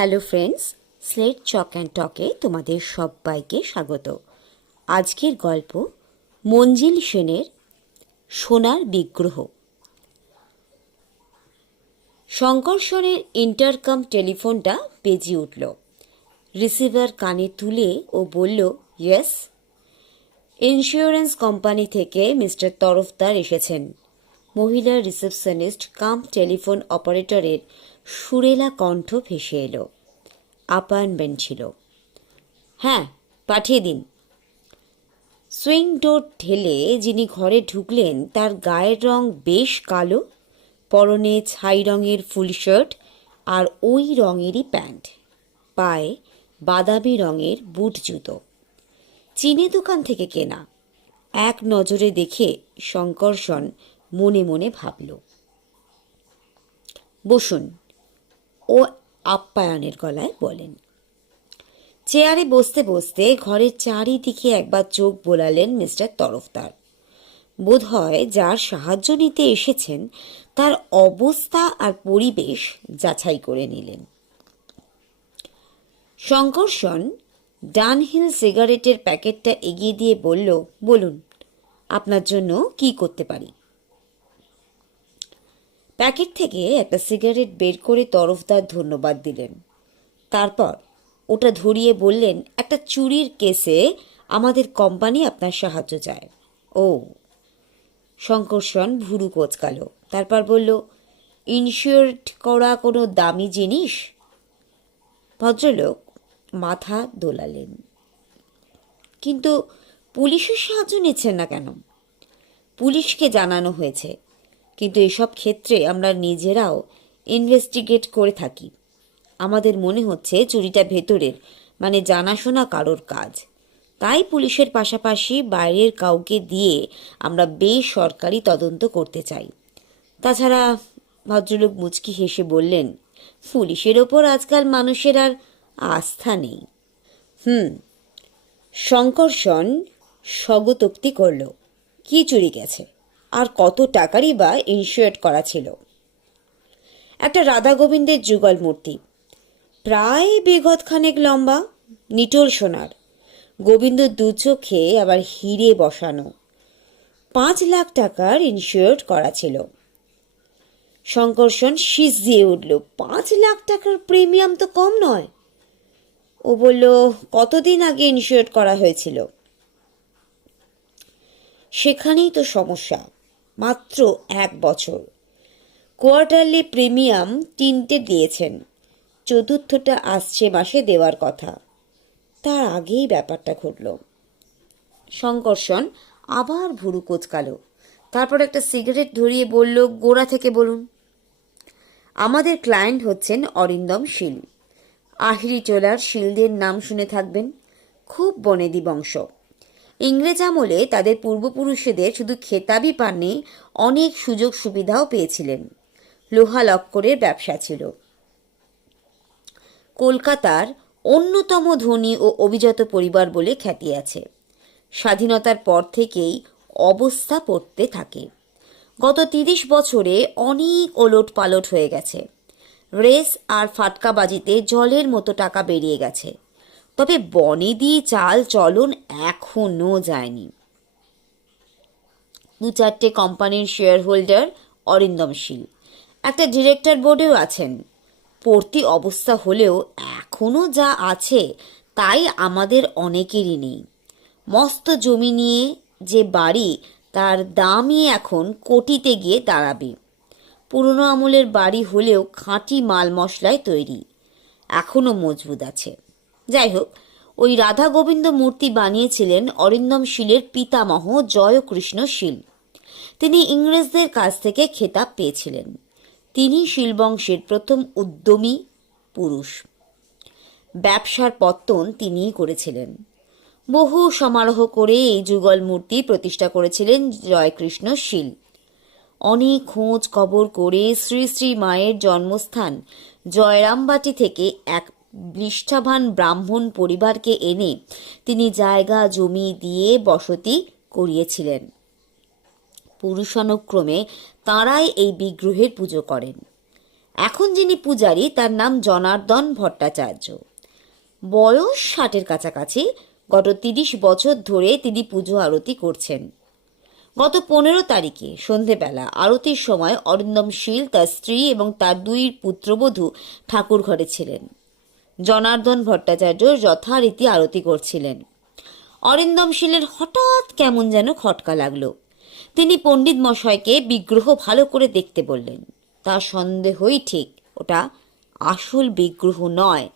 Hello friends, slate chalk and টকে তোমাদের সবাইকে স্বাগত। আজকের গল্প মঞ্জিল সেনের সোনার বিগ্রহ। শঙ্কর্ষণের ইন্টারকম টেলিফোনটা বেজে উঠল। রিসিভার কানে তুলে ও বলল, ইয়েস। ইন্স্যুরেন্স কোম্পানি থেকে মিস্টার তরফদার এসেছেন। মহিলা রিসেপশনিস্ট কাম টেলিফোন অপারেটরের সুরেলা কণ্ঠ ভেসে এলো। অ্যাপয়েন্টমেন্ট ছিল। হ্যাঁ, পাঠিয়ে দিন। সুইং ডোর ঠেলে যিনি ঘরে ঢুকলেন তার গায়ের রং বেশ কালো, পরনে ছাই রঙের ফুল শার্ট আর ওই রঙেরই প্যান্ট, পায়ে বাদামি রঙের বুট জুতো। চীনে দোকান থেকে কেনা। এক নজরে দেখে শঙ্কর্ষণ মনে মনে ভাবল। বসুন, ও আপ্যায়নের গলায় বলেন। চেয়ারে বসতে বসতে ঘরের চারিদিকে একবার চোখ বোলালেন মিস্টার তরফদার। বোধহয় যার সাহায্য নিতে এসেছেন তার অবস্থা আর পরিবেশ যাচাই করে নিলেন। শঙ্কর্ষণ ডানহিল সিগারেটের প্যাকেটটা এগিয়ে দিয়ে বলল, বলুন, আপনার জন্য কি করতে পারি? প্যাকেট থেকে একটা সিগারেট বের করে তরফদার ধন্যবাদ দিলেন। তারপর ওটা ধরিয়ে বললেন, একটা চুরির কেসে আমাদের কোম্পানি আপনার সাহায্য চায়। ও। শঙ্কর্ষণ ভুরু কোঁচকাল। তারপর বলল, ইনশিওর্ড করা কোনো দামি জিনিস? ভদ্রলোক মাথা দোলালেন। কিন্তু পুলিশের সাহায্য নিচ্ছেন না কেন? পুলিশকে জানানো হয়েছে, কিন্তু এসব ক্ষেত্রে আমরা নিজেরাও ইনভেস্টিগেট করে থাকি। আমাদের মনে হচ্ছে চুরিটা ভেতরের, মানে জানাশোনা কারোর কাজ। তাই পুলিশের পাশাপাশি বাইরের কাউকে দিয়ে আমরা বেসরকারি তদন্ত করতে চাই। তাছাড়া, ভদ্রলোক মুচকি হেসে বললেন, পুলিশের ওপর আজকাল মানুষের আর আস্থা নেই। শঙ্কর্ষণ স্বগতোক্তি করল। কি চুরি গেছে, আর কত টাকারই বা ইনস্যুরেট করা ছিল? একটা রাধা গোবিন্দের যুগল মূর্তি, প্রায় বিঘত খানেক লম্বা, নিটোল সোনার, গোবিন্দ দু চোখে আবার হিরে বসানো। 5 লাখ টাকার ইনস্যুরেট করা ছিল। শঙ্কর্ষণ শিস দিয়ে উঠল। 5 লাখ টাকার প্রিমিয়াম তো কম নয়। ও বলল, কতদিন আগে ইনস্যুরেট করা হয়েছিল? সেখানেই তো সমস্যা। মাত্র 1 বছর। কোয়ার্টারলি প্রিমিয়াম 3টে দিয়েছেন, 4থটা আসছে মাসে দেওয়ার কথা। তার আগেই ব্যাপারটা ঘটল। শঙ্কর্ষণ আবার ভুরু কোঁচকাল। তারপর একটা সিগারেট ধরিয়ে বলল, গোড়া থেকে বলুন। আমাদের ক্লায়েন্ট হচ্ছেন অরিন্দম শীল। আহিরিটোলার শীলদের নাম শুনে থাকবেন। খুব বনেদি বংশ। ইংরেজ আমলে তাদের পূর্বপুরুষদের শুধু খেতাবই পাননি, অনেক সুযোগ সুবিধাও পেয়েছিলেন। লোহা লক্করের ব্যবসা ছিল। কলকাতার অন্যতম ধনী ও অভিজাত পরিবার বলে খ্যাতি আছে। স্বাধীনতার পর থেকেই অবস্থা পড়তে থাকে। গত 30 বছরে অনেক ওলট পালট হয়ে গেছে। রেস আর ফাটকাবাজিতে জলের মতো টাকা বেরিয়ে গেছে, তবে বনেদি চাল চলন এখনো যায়নি। 2-4টে কোম্পানির শেয়ার হোল্ডার অরিন্দম শীল, একটা ডিরেক্টর বোর্ডেও আছেন। পড়তি অবস্থা হলেও এখনো যা আছে তাই আমাদের অনেকেরই নেই। মস্ত জমি নিয়ে যে বাড়ি, তার দামই এখন কোটিতে গিয়ে দাঁড়াবে। পুরনো আমলের বাড়ি হলেও খাঁটি মাল মশলায় তৈরি, এখনো মজবুত আছে। যাই হোক, ওই রাধা গোবিন্দ মূর্তি বানিয়েছিলেন অরিন্দম শীলের পিতামহ জয়কৃষ্ণ শীল। তিনি ইংরেজদের কাছ থেকে খেতাব পেয়েছিলেন। তিনি শীল বংশের প্রথম উদ্যমী পুরুষ। ব্যবসার পত্তন তিনিই করেছিলেন। বহু সমারোহ করে এই যুগল মূর্তি প্রতিষ্ঠা করেছিলেন জয়কৃষ্ণ শীল। অনেক খোঁজ খবর করে শ্রী শ্রী মায়ের জন্মস্থান জয়রামবাটি থেকে এক নিষ্ঠাবান ব্রাহ্মণ পরিবারকে এনে তিনি জায়গা জমি দিয়ে বসতি করিয়েছিলেন। পুরুষানুক্রমে তাঁরাই এই বিগ্রহের পুজো করেন। এখন যিনি পূজারী তার নাম জনার্দন ভট্টাচার্য। বয়স 60-এর কাছাকাছি। গত 30 বছর ধরে তিনি পুজো আরতি করছেন। গত 15 তারিখে সন্ধেবেলা আরতির সময় অরিন্দম শীল, তার স্ত্রী এবং তার 2 পুত্রবধূ ঠাকুর ঘরে ছিলেন। জনার্দন ভট্টাচার্য যথারীতি আরতি করছিলেন। অরিন্দম শীলের হঠাৎ কেমন যেন খটকা লাগলো। তিনি পণ্ডিত মশাইকে বিগ্রহ ভালো করে দেখতে বললেন। তার সন্দেহই ঠিক, ওটা আসল বিগ্রহ নয়,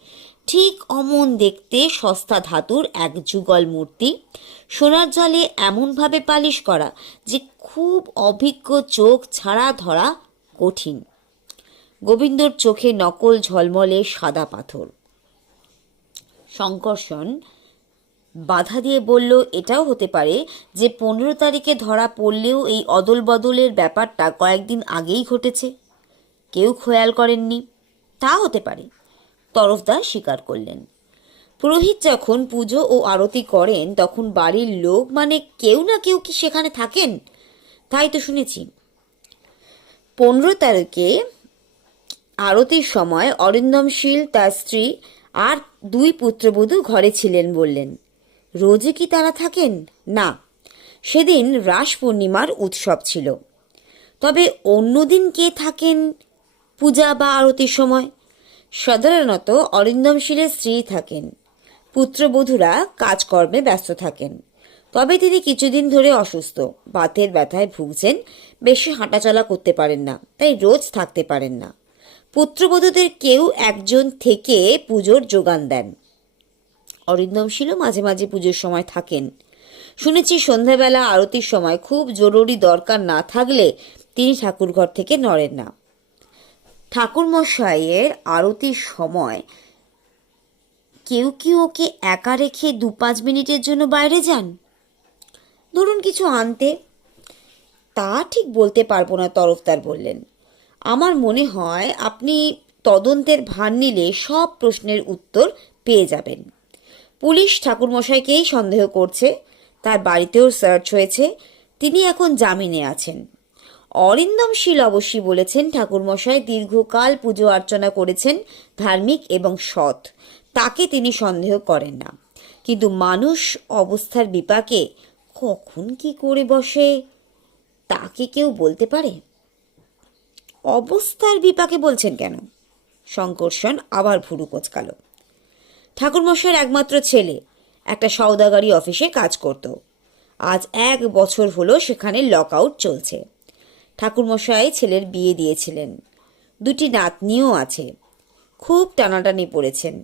ঠিক অমন দেখতে সস্তা ধাতুর এক যুগল মূর্তি, সোনার জলে এমনভাবে পালিশ করা যে খুব অভিজ্ঞ চোখ ছাড়া ধরা কঠিন। গোবিন্দর চোখে নকল ঝলমলে সাদা পাথর। শঙ্কর্ষণ বাধা দিয়ে বলল, এটাও হতে পারে যে 15 তারিখে ধরা পড়লেও এই অদল বদলের ব্যাপারটা কয়েকদিন আগেই ঘটেছে, কেউ খেয়াল করেননি। তা হতে পারে, তরফদার স্বীকার করলেন। পুরোহিত যখন পুজো ও আরতি করেন তখন বাড়ির লোক মানে কেউ না কেউ কি সেখানে থাকেন? তাই তো শুনেছি। 15 তারিখে আরতির সময় অরিন্দম শীল, তার স্ত্রী আর 2 পুত্রবধূ ঘরে ছিলেন বললেন। রোজই কি তারা থাকেন? না, সেদিন রাস পূর্ণিমার উৎসব ছিল। তবে অন্যদিন কে থাকেন পূজা বা আরতির সময়? সাধারণত অরিন্দম শীলের স্ত্রী থাকেন, পুত্রবধূরা কাজকর্মে ব্যস্ত থাকেন। তবে তিনি কিছুদিন ধরে অসুস্থ, বাতের ব্যথায় ভুগছেন, বেশি হাঁটাচলা করতে পারেন না, তাই রোজ থাকতে পারেন না। পুত্রবধূদের কেউ একজন থেকে পুজোর যোগান দেন। অরিন্দম শীলও মাঝে মাঝে পুজোর সময় থাকেন। শুনেছি সন্ধ্যাবেলা আরতির সময় খুব জরুরি দরকার না থাকলে তিনি ঠাকুরঘর থেকে নড়েন না। ঠাকুরমশাইয়ের আরতির সময় কেউ কি ওকে একা রেখে 2-5 মিনিটের জন্য বাইরে যান? ধরুন কিছু আনতে? তা ঠিক বলতে পারবো না, তরফদার বললেন। আমার মনে হয় আপনি তদন্তের ভার নিলে সব প্রশ্নের উত্তর পেয়ে যাবেন। পুলিশ ঠাকুরমশাইকেই সন্দেহ করছে, তার বাড়িতেও সার্চ হয়েছে, তিনি এখন জামিনে আছেন। অরিন্দম শীল অবশ্যই বলেছেন ঠাকুরমশাই দীর্ঘকাল পুজো অর্চনা করেছেন, ধার্মিক এবং সৎ, তাকে তিনি সন্দেহ করেন না। কিন্তু মানুষ অবস্থার বিপাকে কখন কি করে বসে তাকে কেউ বলতে পারে? অবস্থার বিপাকে বলছেন কেন? শঙ্কর্ষণ আবার ভুরু কোঁচকাল। ঠাকুরমশাইয়ের একমাত্র ছেলে একটা সওদাগরি অফিসে কাজ করত। আজ 1 বছর হলো সেখানে লক আউট চলছে। ঠাকুরমশাই ছেলের বিয়ে দিয়েছিলেন, 2টি নাতনিও আছে। খুব টানাটানি পড়েছেন।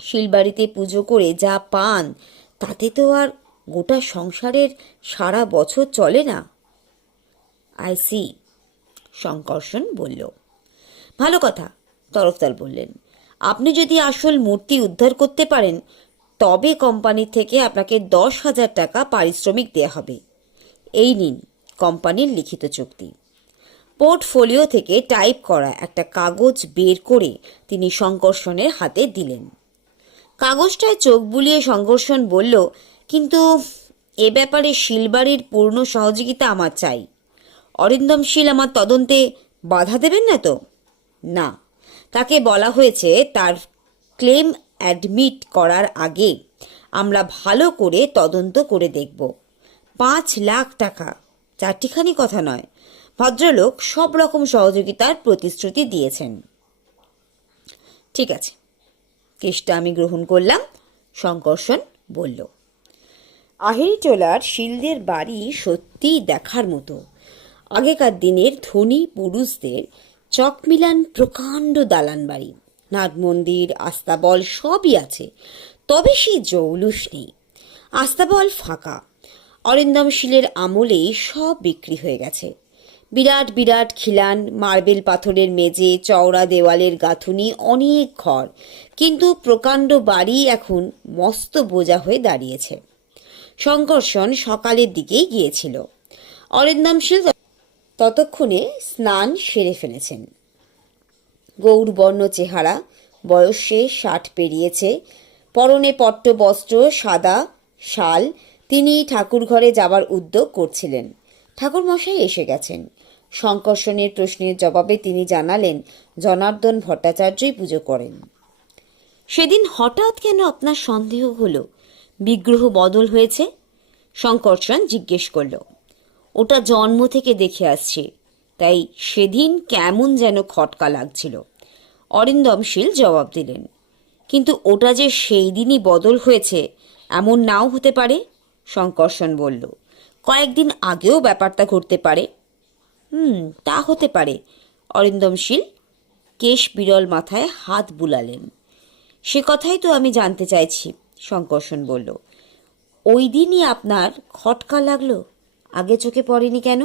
শিলবাড়িতে পুজো করে যা পান তাতে তো আর গোটা সংসারের সারা বছর চলে না। আই সি, শঙ্কর্ষণ বলল। ভালো কথা, তরফদার বললেন। আপনি যদি আসল মূর্তি উদ্ধার করতে পারেন তবে কোম্পানি থেকে আপনাকে 10,000 টাকা পারিশ্রমিক দেয়া হবে। এই নিন কোম্পানির লিখিত চুক্তি। পোর্টফোলিও থেকে টাইপ করা একটা কাগজ বের করে তিনি শঙ্কর্ষণের হাতে দিলেন। কাগজটায় চোখ বুলিয়ে শঙ্কর্ষণ বলল, কিন্তু এ ব্যাপারে শিলবাড়ির পূর্ণ সহযোগিতা আমার চাই। অরিন্দম শীল আমার তদন্তে বাধা দেবেন না তো? না, তাকে বলা হয়েছে তার ক্লেম অ্যাডমিট করার আগে আমরা ভালো করে তদন্ত করে দেখব। 5 লাখ টাকা, চারটিখানি কথা নয়। ভদ্রলোক সব রকম সহযোগিতার প্রতিশ্রুতি দিয়েছেন। ঠিক আছে, কেসটা আমি গ্রহণ করলাম, শঙ্কর্ষণ বলল। আহিরিটোলার শীলদের বাড়ি সত্যিই দেখার মতো। আগেকার দিনের ধনী পুরুষদের চকমিলান প্রকাণ্ড দালান বাড়ি, নাট মন্দির, আস্তাবল সবই আছে, তবে সেই জৌলুস নেই। আস্তাবল ফাঁকা। অরিন্দম শীলের আমলেই সব বিক্রি হয়ে গেছে। বিরাট বিরাট খিলান, মার্বেল পাথরের মেঝে, চওড়া দেওয়ালের গাঁথুনি, অনেক ঘর, কিন্তু প্রকাণ্ড বাড়ি এখন মস্ত বোঝা হয়ে দাঁড়িয়েছে। শঙ্কর্ষণ সকালের দিকেই গিয়েছিল। অরিন্দম শীল ততক্ষণে স্নান সেরে ফেলেছেন। গৌরবর্ণ চেহারা, বয়সে 60 পেরিয়েছে, পরনে পট্ট বস্ত্র, সাদা শাল। তিনি ঠাকুরঘরে যাবার উদ্যোগ করছিলেন। ঠাকুরমশাই এসে গেছেন। শঙ্কর্ষণের প্রশ্নের জবাবে তিনি জানালেন জনার্দন ভট্টাচার্যই পুজো করেন। সেদিন হঠাৎ কেন আপনার সন্দেহ হলো বিগ্রহ বদল হয়েছে? শঙ্কর্ষণ জিজ্ঞেস করল। ওটা জন্ম থেকে দেখে আসছে, তাই সেদিন কেমন যেন খটকা লাগছিল। অরিন্দমশীল জবাব দিলেন। কিন্তু ওটা যে সেই দিনই বদল হয়েছে এমন নাও হতে পারে, শঙ্কর্ষণ বলল। কয়েকদিন আগেও ব্যাপারটা ঘটতে পারে। তা হতে পারে। অরিন্দমশীল কেশ বিরল মাথায় হাত বুলালেন। সে কথাই তো আমি জানতে চাইছি, শঙ্কর্ষণ বলল। ওই দিনই আপনার খটকা লাগলো, আগে চোখে পড়েনি কেন?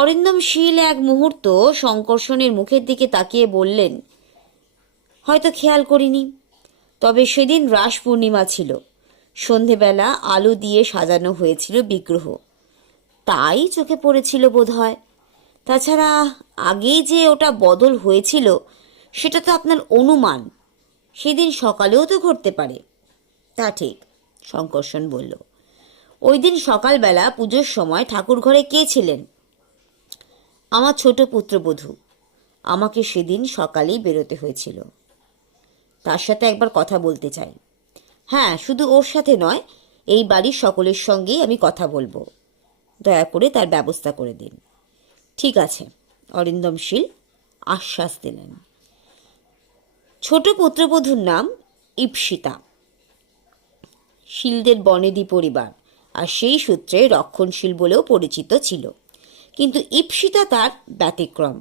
অরিন্দমশীল এক মুহূর্ত শঙ্কর্ষণের মুখের দিকে তাকিয়ে বললেন, হয়তো খেয়াল করিনি। তবে সেদিন রাস পূর্ণিমা ছিল, সন্ধেবেলা আলো দিয়ে সাজানো হয়েছিল বিগ্রহ, তাই চোখে পড়েছিল বোধ হয়। তাছাড়া আগেই যে ওটা বদল হয়েছিল সেটা তো আপনার অনুমান, সেদিন সকালেও তো ঘটতে পারে। তা ঠিক, শঙ্কর্ষণ বলল। ওই দিন সকালবেলা পুজোর সময় ঠাকুর ঘরে কে ছিলেন? আমার ছোট পুত্রবধূ। আমাকে সেদিন সকালেই বেরোতে হয়েছিল। তার সাথে একবার কথা বলতে চাই। হ্যাঁ, শুধু ওর সাথে নয়, এই বাড়ির সকলের সঙ্গেই আমি কথা বলবো। দয়া করে তার ব্যবস্থা করে দিন। ঠিক আছে, অরিন্দমশীল আশ্বাস দিলেন। ছোট পুত্রবধূর নাম ঈপ্সিতা। শীলদের বনেদি পরিবার, আর সেই সূত্রে রক্ষণশীল বলেও পরিচিত ছিল। কিন্তু ঈপ্সিতা তার ব্যতিক্রম।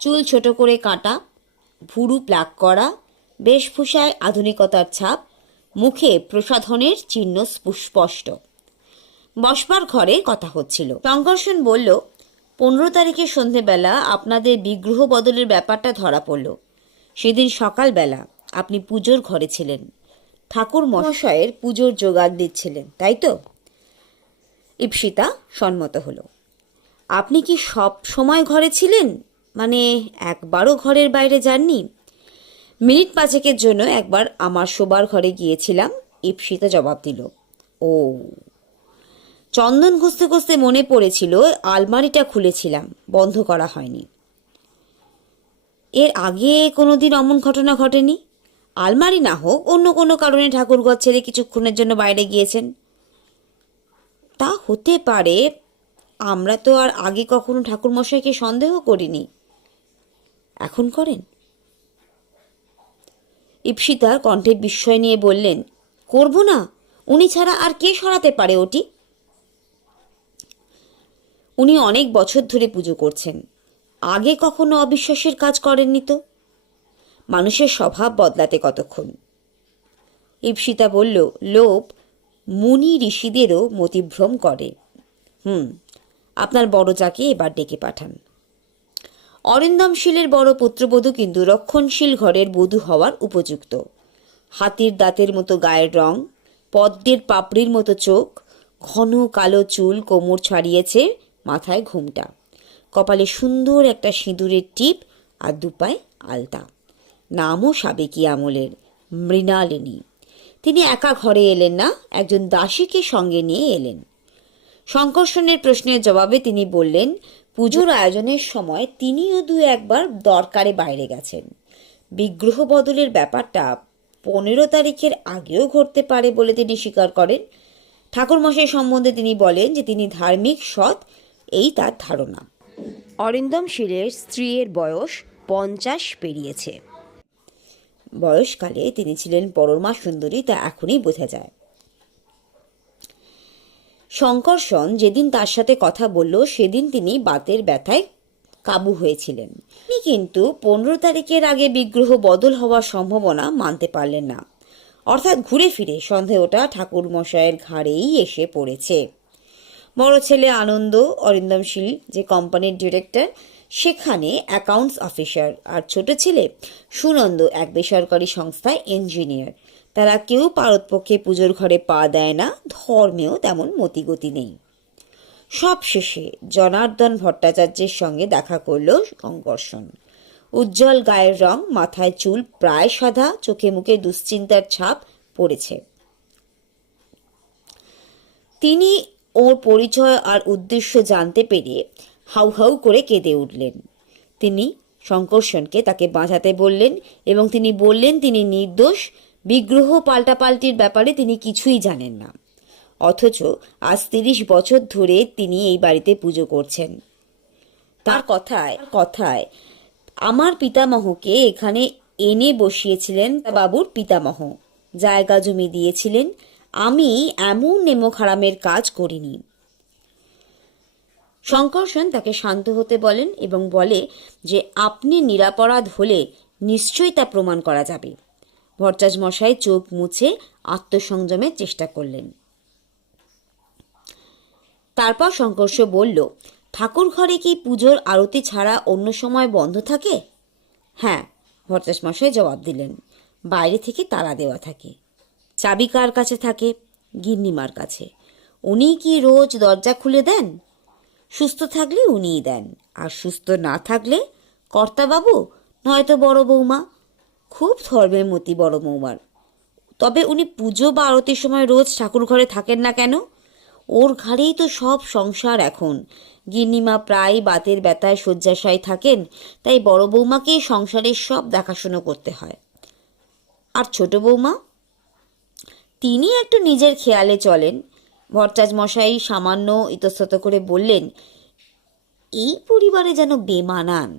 চুল ছোট করে কাটা, ভুরু প্লাক করা, বেশভূষায় আধুনিকতার ছাপ, মুখে প্রসাধনের চিহ্ন স্পষ্ট। বসবার ঘরে কথা হচ্ছিল। শঙ্কর্ষণ বলল, 15 তারিখে সন্ধেবেলা আপনাদের বিগ্রহ বদলের ব্যাপারটা ধরা পড়ল। সেদিন সকালবেলা আপনি পুজোর ঘরে ছিলেন, ঠাকুর মহাশয়ের পুজোর জোগাড় দিচ্ছিলেন, তাই তো? ঈপ্সিতা সম্মত হলো। আপনি কি সব সময় ঘরে ছিলেন? মানে একবারও ঘরের বাইরে যাননি? মিনিট 5 জন্য একবার আমার শোবার ঘরে গিয়েছিলাম, ঈপ্সিতা জবাব দিল। ও, চন্দন ঘষতে ঘষতে মনে পড়েছিল আলমারিটা খুলেছিলাম, বন্ধ করা হয়নি। এর আগে কোনোদিন অমন ঘটনা ঘটেনি? আলমারি না হোক অন্য কোনো কারণে ঠাকুরঘর ছেড়ে কিছুক্ষণের জন্য বাইরে গিয়েছেন। তা হতে পারে। আমরা তো আর আগে কখনো ঠাকুরমশাইকে সন্দেহ করিনি। এখন করেন? ঈপ্সিতা কণ্ঠে বিস্ময় নিয়ে বললেন, করব না? উনি ছাড়া আর কে সরাতে পারে ওটি? উনি অনেক বছর ধরে পুজো করছেন, আগে কখনো অবিশ্বাসের কাজ করেননি তো। মানুষের স্বভাব বদলাতে কতক্ষণ। ঈপ্সিতা বলল, লোভ মুনি ঋষিদেরও মতিভ্রম করে। আপনার বড় যাকে এবার ডেকে পাঠান। অরিন্দমশীলের বড় পুত্রবধূ কিন্তু রক্ষণশীল ঘরের বধূ হওয়ার উপযুক্ত। হাতির দাঁতের মতো গায়ের রং, পদ্মের পাপড়ির মতো চোখ, ঘন কালো চুল কোমর ছাড়িয়েছে, মাথায় ঘোমটা, কপালে সুন্দর একটা সিঁদুরের টিপ, আর দুপায় আলতা। নামও সাবেকি আমলের, মৃণালিনী। তিনি একা ঘরে এলেন না, একজন দাসীকে সঙ্গে নিয়ে এলেন। শঙ্কর্ষণের প্রশ্নের জবাবে তিনি বললেন, পুজোর আয়োজনের সময় তিনিও 2-1বার দরকারে বাইরে গেছেন। বিগ্রহ বদলের ব্যাপারটা 15 তারিখের আগেও ঘটতে পারে বলে তিনি স্বীকার করেন। ঠাকুরমশাই সম্বন্ধে তিনি বলেন যে তিনি ধার্মিক, সৎ, এই তার ধারণা। অরিন্দমশীলের স্ত্রীর বয়স 50 পেরিয়েছে। বয়সকালে তিনি ছিলেন পরমা সুন্দরী, তা এখনই বোঝা যায়। শঙ্কর্ষণ যেদিন তার সাথে কথা বলল সেদিন তিনি বাতের ব্যথায় কাবু হয়েছিলেন। তিনি কিন্তু 15 তারিখের আগে বিগ্রহ বদল হওয়ার সম্ভাবনা মানতে পারলেন না। অর্থাৎ ঘুরে ফিরে সন্দেহটা ঠাকুর মশাইয়ের ঘাড়েই এসে পড়েছে। বড় ছেলে আনন্দ অরিন্দমশীল যে কোম্পানির ডিরেক্টর, সেখানে অ্যাকাউন্টস অফিসার, আর ছোট ছেলে সুনন্দ এক বেসরকারি সংস্থায় ইঞ্জিনিয়ার। তারা কেউ পারতপক্ষে পুজোর ঘরে পা দেয় না, ধর্মেও তেমন মতিগতি নেই। সব শেষে জনার্দন ভট্টাচার্যের সঙ্গে দেখা করল শঙ্কর্ষণ। উজ্জ্বল গায়ের রং, মাথায় চুল প্রায় সাদা, চোখে মুখে দুশ্চিন্তার ছাপ পড়েছে। তিনি ওর পরিচয় আর উদ্দেশ্য জানতে পেরে হাউ হাউ করে কেঁদে উঠলেন। তিনি শঙ্কর্ষণকে তাকে বাঁচাতে বললেন এবং তিনি বললেন তিনি নির্দোষ, বিগ্রহ পাল্টাপাল্টির ব্যাপারে তিনি কিছুই জানেন না। অথচ আজ 30 বছর ধরে তিনি এই বাড়িতে পুজো করছেন। তার কথায় আমার পিতামহকে এখানে এনে বসিয়েছিলেন বাবুর পিতামহ, জায়গা জমি দিয়েছিলেন। আমি এমন নেমক হারামের কাজ করিনি। শঙ্কর্ষণ তাকে শান্ত হতে বলেন এবং বলে যে আপনি নিরাপরাধ হলে নিশ্চয়ই তা প্রমাণ করা যাবে। ভট্টাচ মশাই চোখ মুছে আত্মসংযমের চেষ্টা করলেন। তারপর শঙ্কর্ষ বলল, ঠাকুর ঘরে কি পুজোর আরতি ছাড়া অন্য সময় বন্ধ থাকে? হ্যাঁ, ভট্টাচ মশাই জবাব দিলেন, বাইরে থেকে তালা দেওয়া থাকে। চাবি কার কাছে থাকে? গিন্নিমার কাছে। উনি কি রোজ দরজা খুলে দেন? সুস্থ থাকলে উনিই দেন, আর সুস্থ না থাকলে কর্তাবাবু নয়তো বড় বৌমা। খুব ধর্মের মতি বড় বৌমার। তবে উনি পুজো বা আরতির সময় রোজ ঠাকুর ঘরে থাকেন না কেন? ওর ঘাড়েই তো সব সংসার এখন। গিন্নিমা প্রায় বাতের ব্যথায় শয্যাশায়ী থাকেন, তাই বড় বৌমাকেই সংসারের সব দেখাশুনো করতে হয়। আর ছোট বৌমা, তিনি একটু নিজের খেয়ালে চলেন। ভট্টাচ মশাই সামান্য ইতস্তত করে বললেন, এই পরিবারে যেন বেমানান।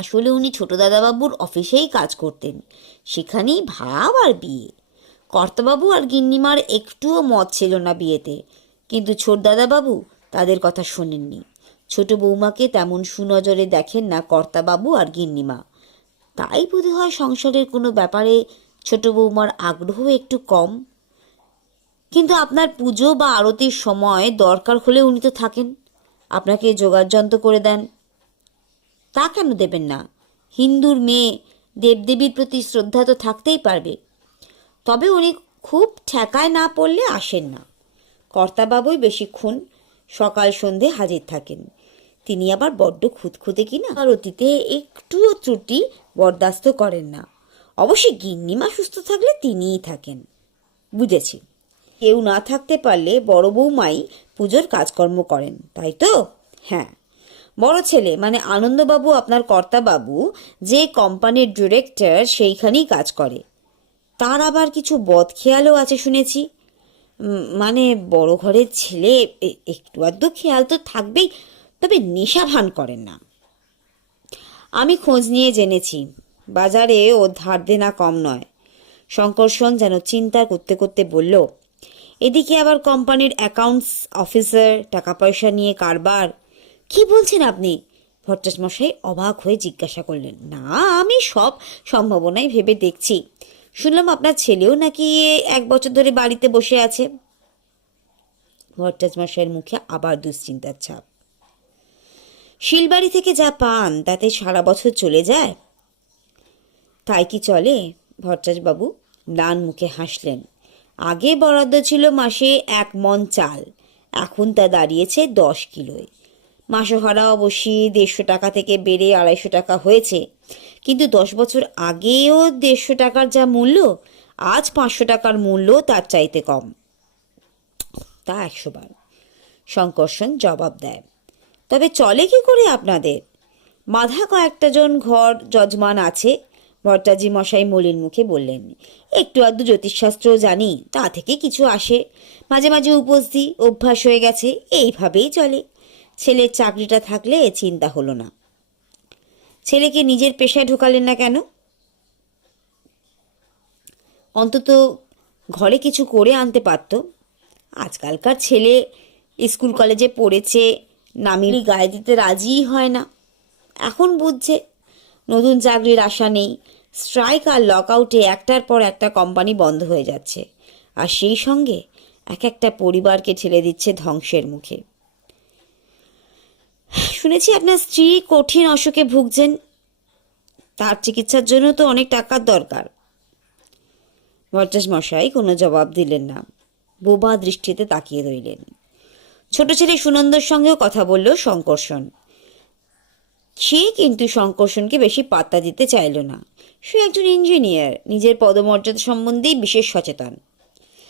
আসলে উনি ছোট দাদাবাবুর অফিসেই কাজ করতেন, সেখানেই ভাব আর বিয়ে। কর্তাবাবু আর গিন্নিমার একটুও মত ছিল না বিয়েতে, কিন্তু ছোট দাদাবাবু তাদের কথা শোনেননি। ছোট বৌমাকে তেমন সুনজরে দেখেন না কর্তাবাবু আর গিন্নিমা। তাই বোধহয় সংসারের কোনো ব্যাপারে ছোট বৌমার আগ্রহ একটু কম। কিন্তু আপনার পুজো বা আরতির সময় দরকার হলে উনি তো থাকেন, আপনাকে যোগাযন্ত্র করে দেন। তা কেন দেবেন না? হিন্দুর মেয়ে, দেবদেবীর প্রতি শ্রদ্ধা তো থাকতেই পারবে। তবে উনি খুব ঠেকায় না পড়লে আসেন না। কর্তাবাবুই বেশিক্ষণ সকাল সন্ধে হাজির থাকেন। তিনি আবার বড্ড খুঁতখুঁতে কিনা, আরতিতে একটুও ত্রুটি বরদাস্ত করেন না। অবশ্যই গিন্নিমা সুস্থ থাকলে তিনিই থাকেন। বুঝেছি, কেউ না থাকতে পারলে বড় বৌমাই পুজোর কাজকর্ম করেন, তাই তো? হ্যাঁ, বড় ছেলে মানে আনন্দবাবু, আপনার কর্তাবাবু যে কোম্পানির ডিরেক্টর, সেইখানেই কাজ করে। তার আবার কিছু বদখেয়ালও আছে শুনেছি। মানে বড় ঘরের ছেলে, একটু আধটু খেয়াল তো থাকবেই, তবে নেশা ভান করেন না। আমি খোঁজ নিয়ে জেনেছি, বাজারে ও ধার দেনা কম নয়। শঙ্কর্ষণ যেন চিন্তা করতে করতে বলল, এদিকে আবার কোম্পানির অ্যাকাউন্টস অফিসার, টাকা পয়সা নিয়ে কারবার। কি বলছেন আপনি? ভট্টাচ মশাই অবাক হয়ে জিজ্ঞাসা করলেন। না, আমি সব সম্ভাবনাই ভেবে দেখছি। শুনলাম আপনার ছেলেও নাকি 1 বছর ধরে বাড়িতে বসে আছে। ভট্টাচ মশাইয়ের মুখে আবার দুশ্চিন্তার ছাপ। শিলবাড়ি থেকে যা পান তাতে সারা বছর চলে যায়। তাই কি চলে? ভট্টাচবাবু ম্লান মুখে হাসলেন। আগে বরাদ্দ ছিল মাসে 1 মণ চাল, এখন তা দাঁড়িয়েছে 10 কিলোয়। মাসহারা অবশ্যই 150 টাকা থেকে বেড়ে 250 টাকা হয়েছে, কিন্তু 10 বছর আগেও 150 টাকার যা মূল্য, আজ 500 টাকার মূল্য তার চাইতে কম। তা 100 বার। শঙ্কর্ষণ জবাব দেয়। তবে চলে কি করে আপনাদের? মাধা কয়েকটা জন ঘর যজমান আছে। ভট্টাজি মশাই মলিন মুখে বললেন, একটু আধটু জ্যোতিষশাস্ত্রও জানি, তা থেকে কিছু আসে। মাঝে মাঝে উপোস দিই, অভ্যাস হয়ে গেছে, এইভাবেই চলে। ছেলের চাকরিটা থাকলে চিন্তা হলো না। ছেলেকে নিজের পেশায় ঢোকালেন না কেন? অন্তত ঘরে কিছু করে আনতে পারত। আজকালকার ছেলে স্কুল কলেজে পড়েছে, নামিলি গায়ে দিতে রাজিই হয় না। এখন বুঝছে নতুন চাকরির আশা নেই। স্ট্রাইক আর লকআউটে একটার পর একটা কোম্পানি বন্ধ হয়ে যাচ্ছে, আর সেই সঙ্গে একটা পরিবারকে ঠেলে দিচ্ছে ধ্বংসের মুখে। শুনেছি আপনার স্ত্রী কঠিন অসুখে ভুগছেন, তার চিকিৎসার জন্য তো অনেক টাকার দরকার। ভট্টাচ মশাই কোনো জবাব দিলেন না, বোবা দৃষ্টিতে তাকিয়ে রইলেন। ছোট ছেলে সুনন্দর সঙ্গেও কথা বলল শঙ্কর্ষণ। সে কিন্তু শঙ্কর্ষণকে বেশি পাত্তা দিতে চাইল না। সে একজন ইঞ্জিনিয়ার, নিজের পদমর্যাদা সম্বন্ধেই বিশেষ সচেতন।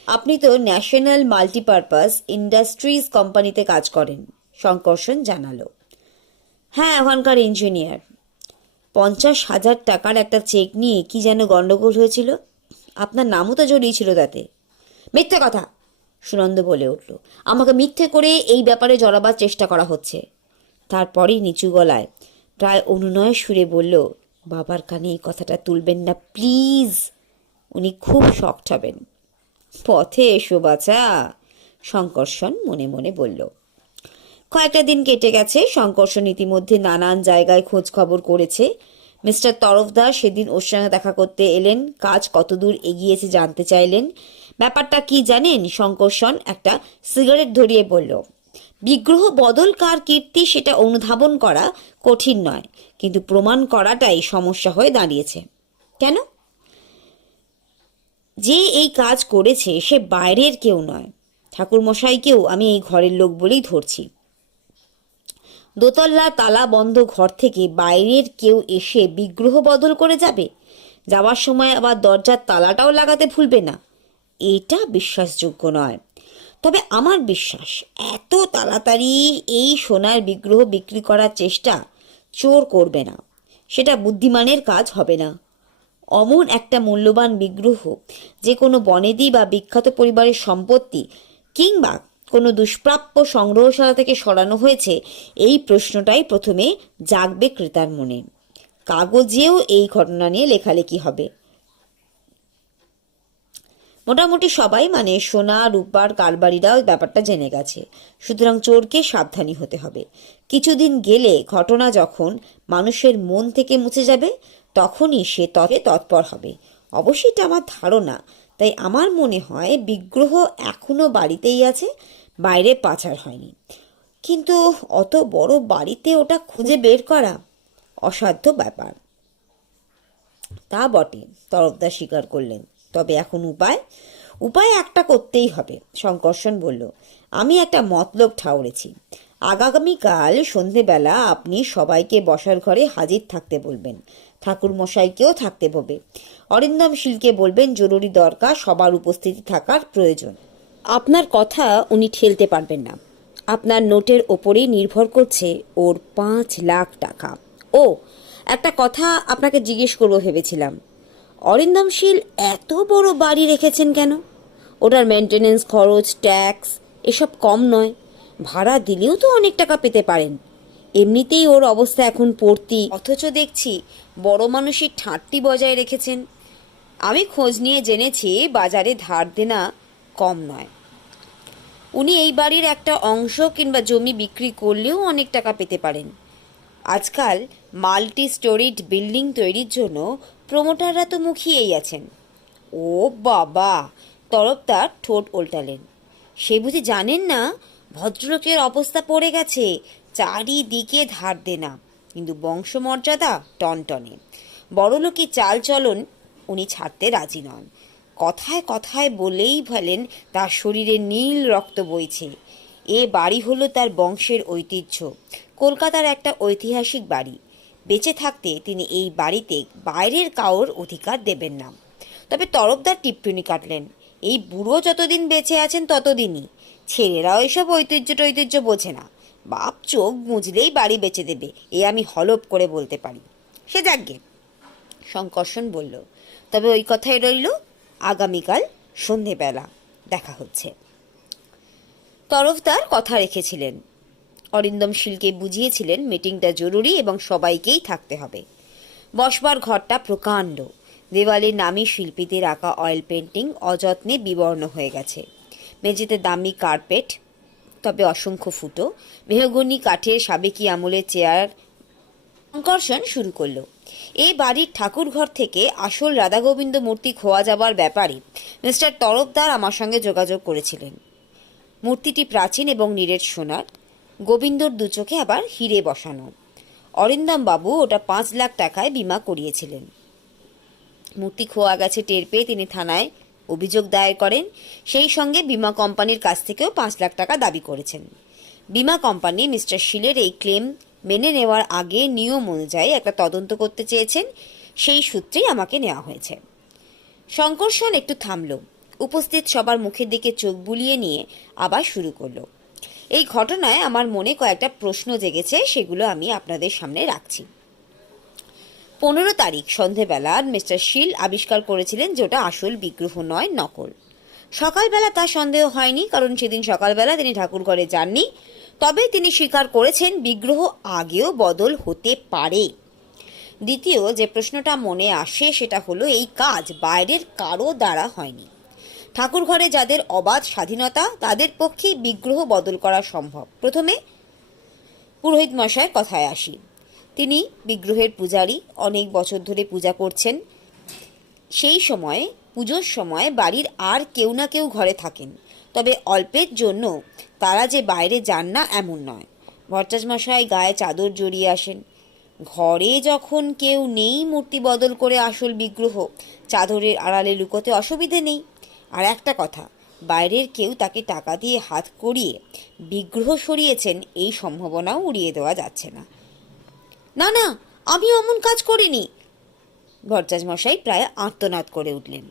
আপনি তো ন্যাশনাল মাল্টিপারপাস ইন্ডাস্ট্রিজ কোম্পানিতে কাজ করেন, শঙ্কর্ষণ জানালো। হ্যাঁ, ওখানকার ইঞ্জিনিয়ার। 50,000 টাকার একটা চেক নিয়ে কি যেন গন্ডগোল হয়েছিল, আপনার নামও তো জড়িয়েছিল তাতে। মিথ্যে কথা, সুনন্দ বলে উঠল। আমাকে মিথ্যে করে এই ব্যাপারে জড়াবার চেষ্টা করা হচ্ছে। তারপরেই নিচু গলায় প্রায় অনুনয় সুরে বলল, বাবার কানে এই কথাটা তুলবেন না প্লিজ, উনি খুব শকড হবেন। পথে এসো বাছা, শঙ্কর্ষণ মনে মনে বলল। কয়েকটা দিন কেটে গেছে। শঙ্কর্ষণ ইতিমধ্যে নানান জায়গায় খোঁজ খবর করেছে। মিস্টার তরফদার সেদিন ওর সঙ্গে দেখা করতে এলেন, কাজ কতদূর এগিয়েছে জানতে চাইলেন। ব্যাপারটা কি জানেন? শঙ্কর্ষণ একটা সিগারেট ধরিয়ে বলল, বিগ্রহ বদল কার কীর্তি সেটা অনুধাবন করা কঠিন নয়, কিন্তু প্রমাণ করাটাই সমস্যা হয়ে দাঁড়িয়েছে। কেন? যে এই কাজ করেছে সে বাইরের কেউ নয়, ঠাকুরমশাইকেও আমি এই ঘরের লোক বলেই ধরছি। দোতলা তালা বন্ধ ঘর থেকে বাইরের কেউ এসে বিগ্রহ বদল করে যাবে, যাওয়ার সময় আবার দরজার তালাটাও লাগাতে ভুলবে না, এটা বিশ্বাসযোগ্য নয়। তবে আমার বিশ্বাস এত তাড়াতাড়ি এই সোনার বিগ্রহ বিক্রি করার চেষ্টা চোর করবে না, সেটা বুদ্ধিমানের কাজ হবে না। অমন একটা মূল্যবান বিগ্রহ যে কোনো বনেদি বা বিখ্যাত পরিবারের সম্পত্তি কিংবা কোনো দুষ্প্রাপ্য সংগ্রহশালা থেকে সরানো হয়েছে, এই প্রশ্নটাই প্রথমে জাগবে ক্রেতার মনে। কাগজেও এই ঘটনা নিয়ে লেখালেখি হবে। মোটামুটি সবাই, মানে সোনা রূপার কারবারিরাও ব্যাপারটা জেনে গেছে। সুতরাং চোরকে সাবধানী হতে হবে। কিছুদিন গেলে ঘটনা যখন মানুষের মন থেকে মুছে যাবে, তখনই সে তৎপর হবে। অবশ্যই এটা আমার ধারণা। তাই আমার মনে হয় বিগ্রহ এখনো বাড়িতেই আছে, বাইরে পাচার হয়নি। কিন্তু অত বড় বাড়িতে ওটা খুঁজে বের করা অসাধ্য ব্যাপার। তা বটে, তরফদার স্বীকার করলেন। তবে এখন উপায় একটা করতেই হবে, শঙ্কর্ষণ বলল। আমি একটা মতলব ঠাউরেছি। আগামীকাল সন্ধেবেলা আপনি সবাইকে বসার ঘরে হাজির থাকতে বলবেন, ঠাকুরমশাইকেও থাকতে হবে। অরিন্দম শীলকে বলবেন জরুরি দরকার, সবার উপস্থিতি থাকার প্রয়োজন। আপনার কথা উনি ঠেলতে পারবেন না। আপনার নোটের ওপরেই নির্ভর করছে ওর 5 লাখ টাকা। ও, একটা কথা আপনাকে জিজ্ঞেস করবো ভেবেছিলাম, অরিন্দম শীল এত বড় বাড়ি রেখেছেন কেন? ওটার মেনটেনেন্স খরচ, ট্যাক্স এসব কম নয়। ভাড়া দিলেও তো অনেক টাকা পেতে পারেন। এমনিতেই ওর অবস্থা এখন পড়তি, অথচ দেখছি বড় মানুষই ঠাঁটটি বজায় রেখেছেন। আমি খোঁজ নিয়ে জেনেছি বাজারে ধার দেনা কম নয়। উনি এই বাড়ির একটা অংশ কিংবা জমি বিক্রি করলেও অনেক টাকা পেতে পারেন। আজকাল মাল্টি স্টোরিড বিল্ডিং তৈরির জন্য প্রমোটাররা তো মুখিয়েই আছেন। ও বাবা, তরফদার ঠোঁট উল্টালেন। সে বুঝি জানেন না ভদ্রলোকের অবস্থা পড়ে গেছে, চারিদিকে ধার দেনা, কিন্তু বংশমর্যাদা টনটনে। বড়লোকি চাল চলন উনি ছাড়তে রাজি নন। কথায় কথায় বলেই ফেলেন তার শরীরে নীল রক্ত বইছে। এ বাড়ি হলো তার বংশের ঐতিহ্য, কলকাতার একটা ঐতিহাসিক বাড়ি। বেঁচে থাকতে তিনি এই বাড়িতে বাইরের কারোর অধিকার দেবেন না। তবে তরফদার টিপ্পনি কাটলেন, এই বুড়ো যতদিন বেঁচে আছেন ততদিনই। ছেলেরাও এসব ঐতিহ্য বোঝে না। বাপ চোখ বুঝলেই বাড়ি বেচে দেবে, এ আমি হলপ করে বলতে পারি। সে যাকগে, শঙ্কর্ষণ বলল। তবে ওই কথাই রইল, আগামীকাল সন্ধেবেলা দেখা হচ্ছে। তরফদার কথা রেখেছিলেন। অরিন্দম শীলকে বুঝিয়েছিলেন মিটিংটা জরুরি এবং সবাইকেই থাকতে হবে। বসবার ঘরটা প্রকাণ্ড। দেওয়ালে নামী শিল্পীদের আঁকা অয়েল পেন্টিং অযত্নে বিবর্ণ হয়ে গেছে। মেঝেতে দামি কার্পেট, তবে অসংখ্য ফুটো। মেহগনি কাঠের সাবেকি আমলের চেয়ার। শঙ্কর্ষণ শুরু করলো। এই বাড়ির ঠাকুর ঘর থেকে আসল রাধাগোবিন্দ মূর্তি খোয়া যাবার ব্যাপারে মিস্টার তরফদার আমার সঙ্গে যোগাযোগ করেছিলেন। মূর্তিটি প্রাচীন এবং নিরেট সোনার, গোবিন্দর দুচোখে আবার হিরে বসানো। অরিন্দম বাবু ওটা 5 লাখ টাকায় বিমা করিয়েছিলেন। মূর্তি খোয়া গেছে টের পেয়ে তিনি থানায় অভিযোগ দায়ের করেন। সেই সঙ্গে বিমা কোম্পানির কাছ থেকেও 5 লাখ টাকা দাবি করেছেন। বিমা কোম্পানি মিস্টার শীলের এই ক্লেম মেনে নেওয়ার আগে নিয়ম অনুযায়ী একটা তদন্ত করতে চেয়েছেন, সেই সূত্রেই আমাকে নেওয়া হয়েছে। শঙ্কর্ষণ একটু থামল, উপস্থিত সবার মুখের দিকে চোখ বুলিয়ে নিয়ে আবার শুরু করলো। এই ঘটনায় আমার মনে কয়েকটা প্রশ্ন জেগেছে, সেগুলো আমি আপনাদের সামনে রাখছি। 15 তারিখ সন্ধেবেলা মিস্টার শীল আবিষ্কার করেছিলেন যে ওটা আসল বিগ্রহ নয়, নকল। সকালবেলা তার সন্দেহ হয়নি, কারণ সেদিন সকালবেলা তিনি ঠাকুর ঘরে যাননি। তবে তিনি স্বীকার করেছেন বিগ্রহ আগেও বদল হতে পারে। দ্বিতীয় যে প্রশ্নটা মনে আসে সেটা হলো, এই কাজ বাইরের কারো দ্বারা হয়নি। ঠাকুর ঘরে যাদের অবাধ স্বাধীনতা, তাদের পক্ষেই বিগ্রহ বদল করা সম্ভব। প্রথমে পুরোহিত মশাইয়ের কথায় আসি। তিনি বিগ্রহের পূজারী, অনেক বছর ধরে পূজা করছেন। সেই সময়, পুজোর সময় বাড়ির আর কেউ না কেউ ঘরে থাকেন, তবে অল্পের জন্য তারা যে বাইরে যান না এমন নয়। ভট্টাচ মশাই গায়ে চাদর জড়িয়ে আসেন। ঘরে যখন কেউ নেই, মূর্তি বদল করে আসল বিগ্রহ চাদরের আড়ালে লুকোতে অসুবিধে নেই। আর একটা কথা, বাইরের কেউ তাকে টাকা দিয়ে হাত করিয়ে বিগ্রহ সরিয়েছেন, এই সম্ভাবনাও উড়িয়ে দেওয়া যাচ্ছে না। না না, আমি অমন কাজ করিনি, ভট্টাচ মশাই প্রায় আর্তনাদ করে উঠলেন।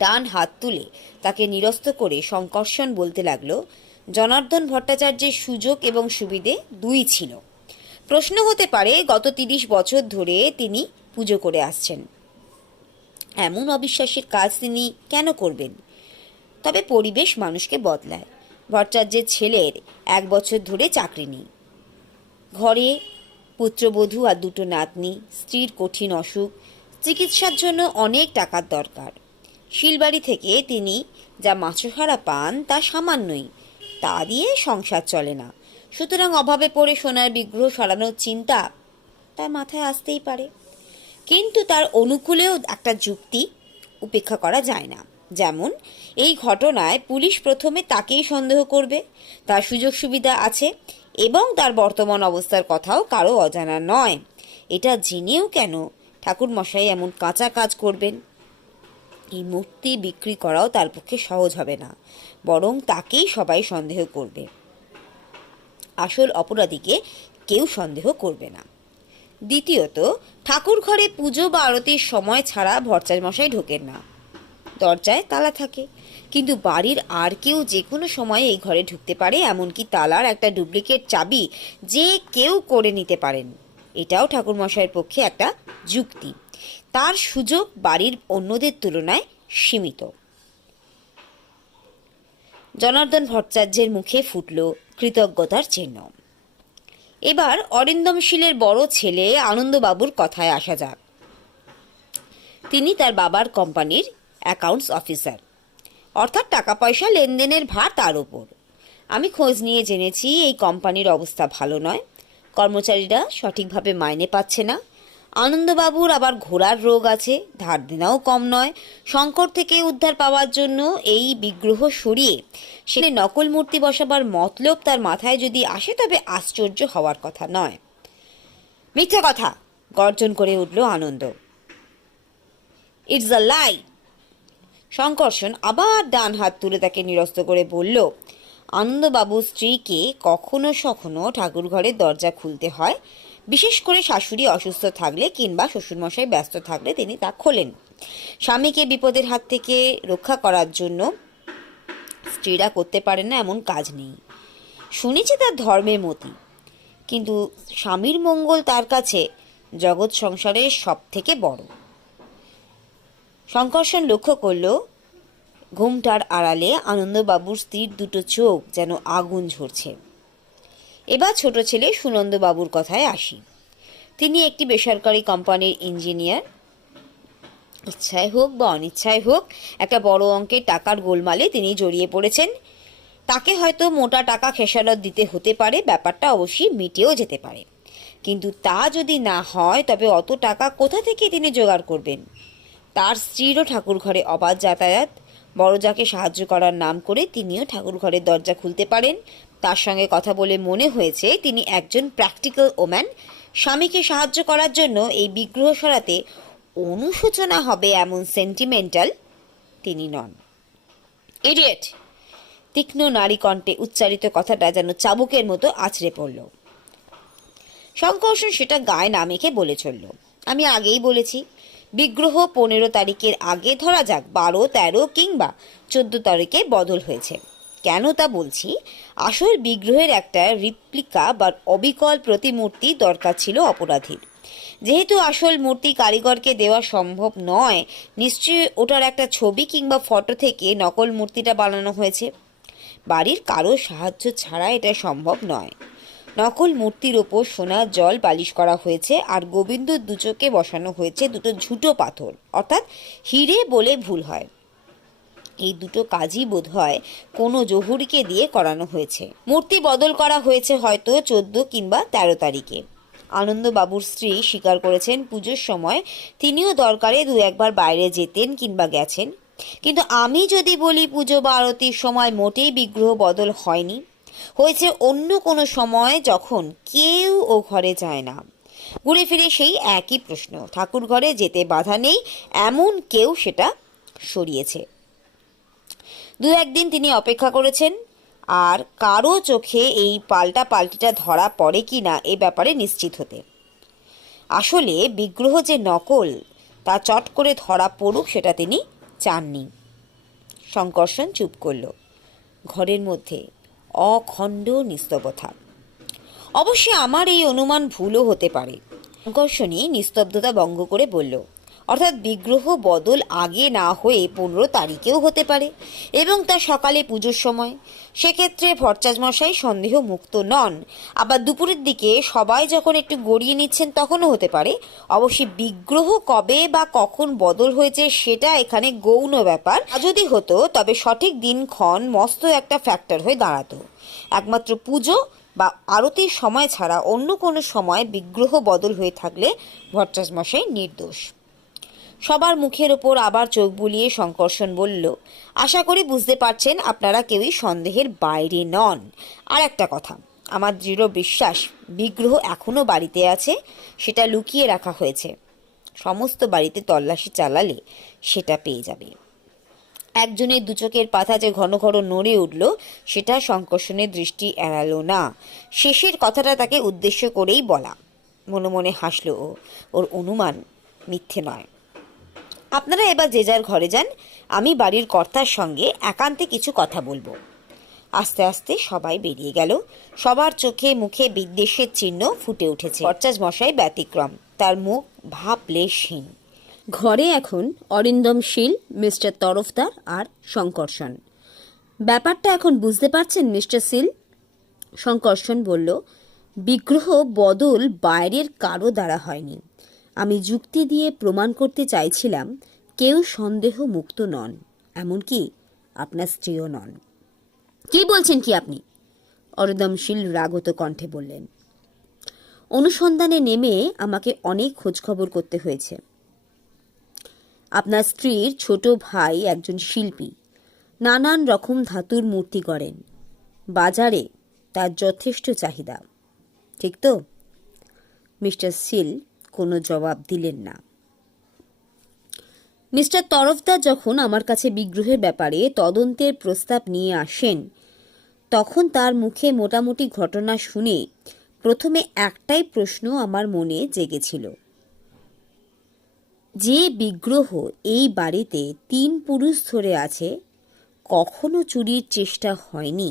ডান হাত তুলে তাকে নিরস্ত করে শঙ্কর্ষণ বলতে লাগলো, জনার্দন ভট্টাচার্যের সুযোগ এবং সুবিধে দুই ছিল। প্রশ্ন হতে পারে, গত 30 বছর ধরে তিনি পুজো করে আসছেন, এমন অবিশ্বাসের কাজ তিনি কেন করবেন? তবে পরিবেশ মানুষকে বদলায়। ভট্টাচার্যের ছেলের 1 বছর ধরে চাকরি নেই, ঘরে পুত্রবধূ আর 2টো নাতনি, স্ত্রীর কঠিন অসুখ, চিকিৎসার জন্য অনেক টাকার দরকার। শিলবাড়ি থেকে তিনি যা মাছহারা পান তা সামান্যই, তা দিয়ে সংসার চলে না। সুতরাং অভাবে পড়ে সোনার বিগ্রহ সরানোর চিন্তা তার মাথায় আসতেই পারে। কিন্তু তার অনুকূলেও একটা যুক্তি উপেক্ষা করা যায় না। যেমন, এই ঘটনায় পুলিশ প্রথমে তাকেই সন্দেহ করবে, তার সুযোগ সুবিধা আছে এবং তার বর্তমান অবস্থার কথাও কারো অজানা নয়। এটা জেনেও কেন ঠাকুরমশাই এমন কাঁচা কাজ করবেন? এই মূর্তি বিক্রি করাও তার পক্ষে সহজ হবে না, বরং তাকেই সবাই সন্দেহ করবে। আসল অপরাধীকে কেউ সন্দেহ করবে না। দ্বিতীয়ত, ঠাকুর ঘরে পুজো বা আরতির সময় ছাড়া ভট্টাচ মশাই ঢোকেন না। দরজায় তালা থাকে, কিন্তু বাড়ির আর কেউ যে কোনো সময় এই ঘরে ঢুকতে পারে, এমনকি তালার একটা ডুপ্লিকেট চাবি যে কেউ করে নিতে পারেন। এটাও ঠাকুরমশাইয়ের পক্ষে একটা যুক্তি। তার সুযোগ বাড়ির অন্যদের তুলনায় সীমিত। জনার্দন ভট্টাচার্যের মুখে ফুটল কৃতজ্ঞতার চিহ্ন। এবার অরিন্দম শীলের বড় ছেলে আনন্দবাবুর কথায় আসা যাক। তিনি তার বাবার কোম্পানির অ্যাকাউন্টস অফিসার, অর্থাৎ টাকা পয়সা লেনদেনের ভার তার ওপর। আমি খোঁজ নিয়ে জেনেছি এই কোম্পানির অবস্থা ভালো নয়, কর্মচারীরা সঠিকভাবে মাইনে পাচ্ছে না। আনন্দবাবুর আবার ঘোড়ার রোগ আছে, ধার দেনাও কম নয়। শঙ্কর থেকে উদ্ধার পাওয়ার জন্য এই বিগ্রহ সরিয়ে সেখানে নকল মূর্তি বসাবার মতলব তার মাথায় যদি আসে, তবে আশ্চর্য হওয়ার কথা নয়। মিথ্যে কথা, গর্জন করে উঠল আনন্দ। ইটস আ লাই। শঙ্কর্ষণ আবার ডান হাত তুলে তাকে নিরস্ত করে বলল, আনন্দবাবুর স্ত্রীকে কখনো সখনো ঠাকুর ঘরের দরজা খুলতে হয়, বিশেষ করে শাশুড়ি অসুস্থ থাকলে কিংবা শ্বশুরমশাই ব্যস্ত থাকলে তিনি তা খোলেন। স্বামীকে বিপদের হাত থেকে রক্ষা করার জন্য স্ত্রীরা করতে পারে না এমন কাজ নেই। শুনেছি তার ধর্মের মতি, কিন্তু স্বামীর মঙ্গল তার কাছে জগৎ সংসারের সব থেকে বড়। শঙ্কর্ষণ লক্ষ্য করল ঘুমটার আড়ালে আনন্দবাবুর স্ত্রীর 2টো চোখ যেন আগুন ঝরছে। এবার ছোট ছেলে সুনন্দবাবুর কথায় আসি। তিনি একটি বেসরকারি কোম্পানির ইঞ্জিনিয়ার। ইচ্ছায় হোক বা অনিচ্ছায় হোক, একটা বড় অঙ্কের টাকার গোলমালে তিনি জড়িয়ে পড়েছেন। তাকে হয়তো মোটা টাকা খেসারত দিতে হতে পারে, ব্যাপারটা অবশ্যই মিটেও যেতে পারে। কিন্তু তা যদি না হয়, তবে অত টাকা কোথা থেকে তিনি জোগাড় করবেন? তার স্ত্রীরও ঠাকুর ঘরে অবাধ যাতায়াত। বড়জাকে সাহায্য করার নাম করে তিনিও ঠাকুর ঘরের দরজা খুলতে পারেন। তার সঙ্গে কথা বলে মনে হয়েছে তিনি একজন প্র্যাকটিক্যাল ওম্যান। স্বামীকে সাহায্য করার জন্য এই বিগ্রহ সরাতে অনুশোচনা হবে এমন সেন্টিমেন্টাল তিনি নন। ইডিয়েট! তীক্ষ্ণ নারী কণ্ঠে উচ্চারিত কথাটা যেন চাবুকের মতো আছড়ে পড়ল। শঙ্কর্ষণ সেটা গায়ে না মেখে বলে চলল, আমি আগেই বলেছি, বিগ্রহ 15 তারিখের আগে, ধরা যাক 12, 13 কিংবা 14 তারিখে বদল হয়েছে। কেন তা বলছি। আসল বিগ্রহের একটা রিপ্লিকা বা অবিকল প্রতিমূর্তি দরকার ছিল অপরাধীর। যেহেতু আসল মূর্তি কারিগরকে দেওয়া সম্ভব নয়, নিশ্চয়ই ওটার একটা ছবি কিংবা ফটো থেকে নকল মূর্তিটা বানানো হয়েছে। বাড়ির কারো সাহায্য ছাড়া এটা সম্ভব নয়। নকল মূর্তির ওপর সোনার জল পালিশ করা হয়েছে আর গোবিন্দর দুচোকে বসানো হয়েছে দুটো ঝুটো পাথর, অর্থাৎ হিরে বলে ভুল হয়। এই দুটো কাজই বোধ হয় কোনো জহুরিকে দিয়ে করানো হয়েছে। মূর্তি বদল করা হয়েছে হয়তো 14 কিংবা 13 তারিখে। আনন্দবাবুর স্ত্রী স্বীকার করেছেন পুজোর সময় তিনিও দরকারে দু একবার বাইরে যেতেন কিংবা গেছেন। কিন্তু আমি যদি বলি পুজো বা আরতির সময় মোটেই বিগ্রহ বদল হয়নি, হয়েছে অন্য কোনো সময় যখন কেউ ও ঘরে যায় না। ঘুরে ফিরে সেই একই প্রশ্ন, ঠাকুর ঘরে যেতে বাধা নেই এমন কেউ সেটা সরিয়েছে। দু একদিন তিনি অপেক্ষা করেছেন, আর কারো চোখে এই পাল্টিটা ধরা পড়ে কি না এ ব্যাপারে নিশ্চিত হতে। আসলে বিগ্রহ যে নকল তা চট করে ধরা পড়ুক সেটা তিনি চাননি। শঙ্কর্ষণ চুপ করল। ঘরের মধ্যে অখণ্ড নিস্তব্ধতা। অবশ্যই আমার এই অনুমান ভুলও হতে পারে। শঙ্কর্ষণী নিস্তব্ধতা ভঙ্গ করে বলল, অর্থাৎ বিগ্রহ বদল আগে না হয়ে 15 তারিখেও হতে পারে, এবং তা সকালে পুজোর সময়। সেক্ষেত্রে ভট্টাচার্যমশাই সন্দেহ মুক্ত নন। আবার দুপুরের দিকে সবাই যখন একটু গড়িয়ে নিচ্ছেন তখনও হতে পারে। অবশ্যই বিগ্রহ কবে বা কখন বদল হয়েছে সেটা এখানে গৌণ ব্যাপার। যদি হতো তবে সঠিক দিনক্ষণ মস্ত একটা ফ্যাক্টর হয়ে দাঁড়াতো। একমাত্র পুজো বা আরতির সময় ছাড়া অন্য কোনো সময় বিগ্রহ বদল হয়ে থাকলে ভট্টাচার্যমশাই নির্দোষ। সবার মুখের ওপর আবার চোখ বুলিয়ে শঙ্কর্ষণ বলল, আশা করি বুঝতে পারছেন আপনারা কেউই সন্দেহের বাইরে নন। আর একটা কথা, আমার দৃঢ় বিশ্বাস বিগ্রহ এখনো বাড়িতে আছে, সেটা লুকিয়ে রাখা হয়েছে। সমস্ত বাড়িতে তল্লাশি চালালে সেটা পেয়ে যাবে। একজনের দুচোখের পাতা যে ঘন ঘন নড়ে উঠল সেটা শঙ্কর্ষণের দৃষ্টি এড়ালো না। শেষের কথাটা তাকে উদ্দেশ্য করেই বলা। মনে মনে হাসল ও, ওর অনুমান মিথ্যে নয়। আপনারা এবার যে যার ঘরে যান, আমি বাড়ির কর্তার সঙ্গে একান্তে কিছু কথা বলবো। আস্তে আস্তে সবাই বেরিয়ে গেল। সবার চোখে মুখে বিদ্বেষের চিহ্ন ফুটে উঠেছে। ভট্টাচার্যমশাই ব্যতিক্রম, তার মুখ ভাবলেশহীন। ঘরে এখন অরিন্দম শীল, মিস্টার তরফদার আর শঙ্কর্ষণ। ব্যাপারটা এখন বুঝতে পারছেন মিস্টার শীল? শঙ্কর্ষণ বলল, বিগ্রহ বদল বাইরের কারো দ্বারা হয়নি। আমি যুক্তি দিয়ে প্রমাণ করতে চাইছিলাম কেউ সন্দেহ মুক্ত নন, এমনকি আপনার স্ত্রীও নন। কি বলছেন কি আপনি? অরিন্দমশীল রাগত কণ্ঠে বললেন। অনুসন্ধানে নেমে আমাকে অনেক খোঁজখবর করতে হয়েছে। আপনার স্ত্রীর ছোট ভাই একজন শিল্পী, নানান রকম ধাতুর মূর্তি করেন। বাজারে তার যথেষ্ট চাহিদা, ঠিক তো? মিস্টার শীল কোনো জবাব দিলেন না। মিস্টার তরফদার যখন আমার কাছে বিগ্রহের ব্যাপারে তদন্তের প্রস্তাব নিয়ে আসেন, তখন তার মুখে মোটামুটি ঘটনা শুনে প্রথমে একটাই প্রশ্ন আমার মনে জেগেছিল। যে বিগ্রহ এই বাড়িতে 3 পুরুষ ধরে আছে, কখনো চুরির চেষ্টা হয়নি,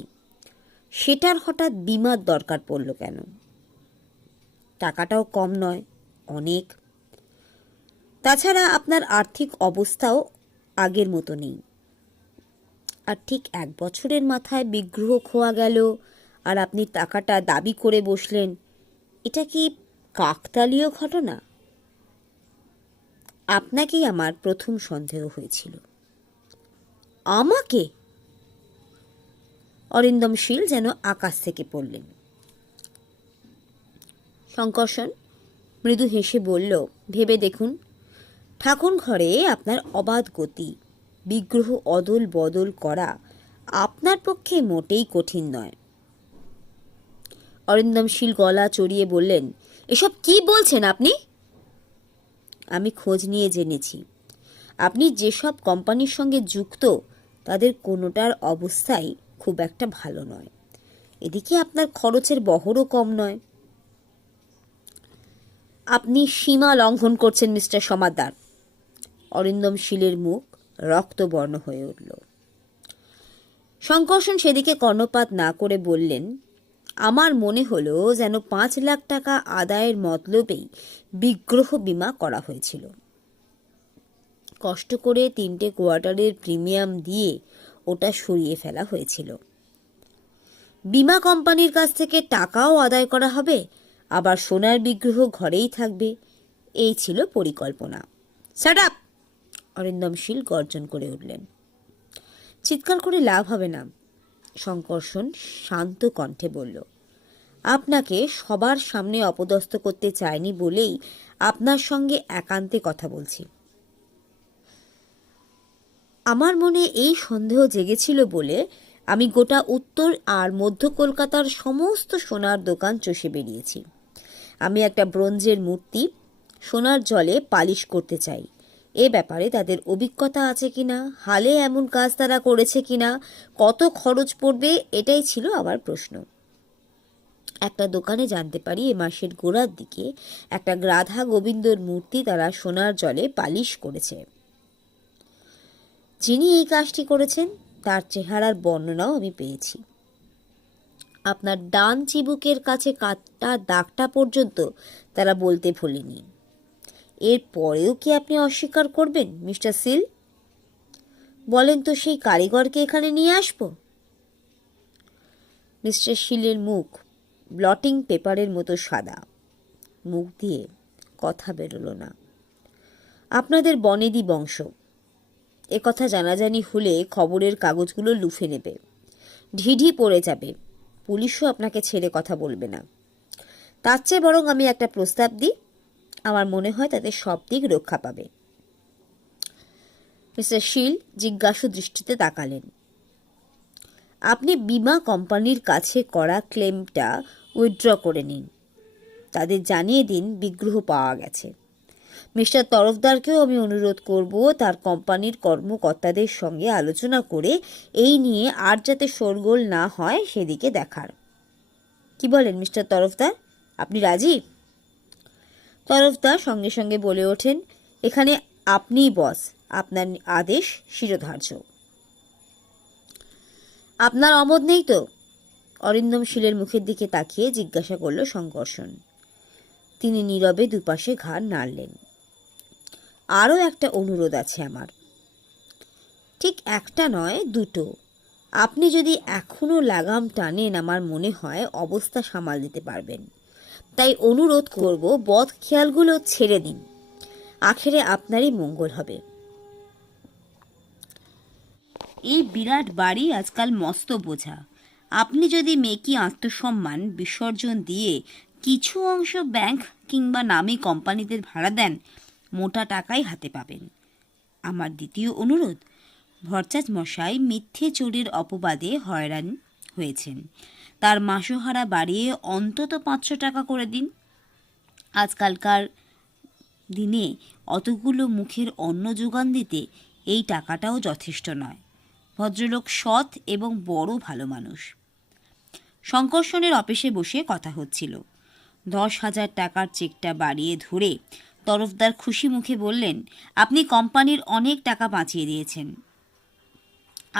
সেটার হঠাৎ বিমার দরকার পড়ল কেন? টাকাটাও কম নয়, অনেক। তাছাড়া আপনার আর্থিক অবস্থাও আগের মতো নেই। আর ঠিক 1 বছরের মাথায় বিগ্রহ খোয়া গেল আর আপনি টাকাটা দাবি করে বসলেন, এটা কি কাকতালীয় ঘটনা? আপনাকেই আমার প্রথম সন্দেহ হয়েছিল। আমাকে? অরিন্দম শীল যেন আকাশ থেকে পড়লেন। শঙ্কর্ষণ মৃদু হেসে বলল, ভেবে দেখুন, ঠাকুর ঘরে আপনার অবাধ গতি, বিগ্রহ অদল বদল করা আপনার পক্ষে মোটেই কঠিন নয়। অরিন্দম শীল গলা চড়িয়ে বললেন, এসব কি বলছেন আপনি? আমি খোঁজ নিয়ে জেনেছি, আপনি যেসব কোম্পানির সঙ্গে যুক্ত তাদের কোনোটার অবস্থাই খুব একটা ভালো নয়। এদিকে আপনার খরচের বহরও কম নয়। আপনি সীমা লঙ্ঘন করছেন মিস্টার সমাদ্দার। অরিন্দম শীলের মুখ রক্তবর্ণ হয়ে উঠল। শঙ্কর্ষণ সেদিকে কর্ণপাত না করে বললেন, আমার মনে হলো যেন 5 লাখ টাকা আদায়ের মতলবেই বিগ্রহ বীমা করা হয়েছিল। কষ্ট করে 3টে কোয়ার্টারের প্রিমিয়াম দিয়ে ওটা সরিয়ে ফেলা হয়েছিল। বীমা কোম্পানির কাছ থেকে টাকাও আদায় করা হবে, আবার সোনার বিগ্রহ ঘরেই থাকবে। এই ছিল পরিকল্পনা। Shut up! অরিন্দম শীল গর্জন করে উঠলেন। চিৎকার করে লাভ হবে না, শঙ্কর্ষণ শান্ত কণ্ঠে বলল। আপনাকে সবার সামনে অপদস্থ করতে চাইনি বলেই আপনার সঙ্গে একান্তে কথা বলছি। আমার মনে এই সন্দেহ জেগেছিল বলে আমি গোটা উত্তর আর মধ্য কলকাতার সমস্ত সোনার দোকান চষে বেরিয়েছি। আমি একটা ব্রোঞ্জের মূর্তি সোনার জলে পালিশ করতে চাই। এ ব্যাপারে তাদের অভিজ্ঞতা আছে কিনা, হালে এমন কাজ তারা করেছে কিনা, কত খরচ পড়বে, এটাই ছিল আমার প্রশ্ন। একটা দোকানে জানতে পারি এ মাসের গোড়ার দিকে একটা রাধা গোবিন্দর মূর্তি তারা সোনার জলে পালিশ করেছে। যিনি এই কাজটি করেছেন তার চেহারার বর্ণনাও আমি পেয়েছি। আপনার ডান চিবুকের কাছে কাটা দাগটা পর্যন্ত তারা বলতে ভোলেনি। এর পরেও কি আপনি অস্বীকার করবেন মিস্টার সিল? বলেন তো, সেই কারিগরকে এখানে নিয়ে আসবো? মিস্টার শিলের মুখ ব্লটিং পেপারের মতো সাদা। মুখ দিয়ে কথা বেরোলো না। আপনাদের বনেদি বংশ, একথা জানাজানি হলে খবরের কাগজগুলো লুফে নেবে, ঢিঢি পড়ে যাবে, পুলিশও আপনাকে ছেড়ে কথা বলবে না। তার চেয়ে বরং আমি একটা প্রস্তাব দিই, আমার মনে হয় তাতে সব দিক রক্ষা পাবে। মিস্টার শীল জিজ্ঞাসু দৃষ্টিতে তাকালেন। আপনি বীমা কোম্পানির কাছে করা ক্লেমটা উইথড্র করে নিন। তাদের জানিয়ে দিন বিগ্রহ পাওয়া গেছে। মিস্টার তরফদারকেও আমি অনুরোধ করব তার কোম্পানির কর্মকর্তাদের সঙ্গে আলোচনা করে এই নিয়ে আর যাতে শোরগোল না হয় সেদিকে দেখার। কি বলেন মিস্টার তরফদার, আপনি রাজি? তরফদার সঙ্গে সঙ্গে বলে ওঠেন, এখানে আপনিই বস, আপনার আদেশ শিরোধার্য। আপনার অমত নেই তো? অরিন্দম শীলের মুখের দিকে তাকিয়ে জিজ্ঞাসা করল শঙ্কর্ষণ। তিনি নীরবে দুপাশে ঘাড় নাড়লেন। আরও একটা অনুরোধ আছে আমার। ঠিক একটা নয়, দুটো। আপনি যদি এখনো লাগাম টানেন আমার মনে হয় অবস্থা সামাল দিতে পারবেন। তাই অনুরোধ করব বদ খেয়ালগুলো ছেড়ে দিন, আখেরে আপনারই মঙ্গল হবে। এই বিরাট বাড়ি আজকাল মস্ত বোঝা। আপনি যদি মেকি আত্মসম্মান বিসর্জন দিয়ে কিছু অংশ ব্যাংক কিংবা নামী কোম্পানিদের ভাড়া দেন, মোটা টাকাই হাতে পাবেন। আমার দ্বিতীয় অনুরোধ, ভরচাজ মশাই মিথ্যে চোরের অপবাদে হয়রান হয়েছেন, তার মাসোহারা বাড়িয়ে অন্তত 500 টাকা করে দিন। আজকালকার দিনে অতগুলো মুখের অন্ন যোগান দিতে এই টাকাটাও যথেষ্ট নয়। ভদ্রলোক সৎ এবং বড় ভালো মানুষ। শঙ্কর্ষণের অফিসে বসে কথা হচ্ছিল। 10,000 টাকার চেকটা বাড়িয়ে ধরে তরফদার খুশি মুখে বললেন, আপনি কোম্পানির অনেক টাকা বাঁচিয়ে দিয়েছেন।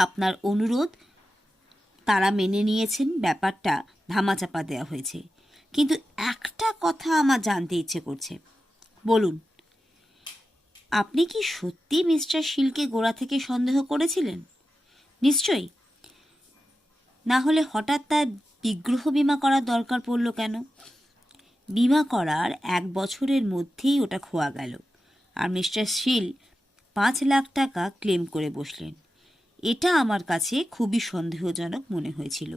আপনার অনুরোধ তারা মেনে নিয়েছেন, ব্যাপারটা ধামাচাপা দেওয়া হয়েছে। কিন্তু একটা কথা আমার জানতে ইচ্ছে করছে। বলুন, আপনি কি সত্যি মিস্টার শীলকে গোড়া থেকে সন্দেহ করেছিলেন? নিশ্চয়ই। না হলে হঠাৎ তার বিগ্রহ বীমা করার দরকার পড়ল কেন? বীমা করার 1 বছরের মধ্যেই ওটা খোয়া গেল, আর মিস্টার শীল 5 লাখ টাকা ক্লেম করে বসলেন। এটা আমার কাছে খুবই সন্দেহজনক মনে হয়েছিল।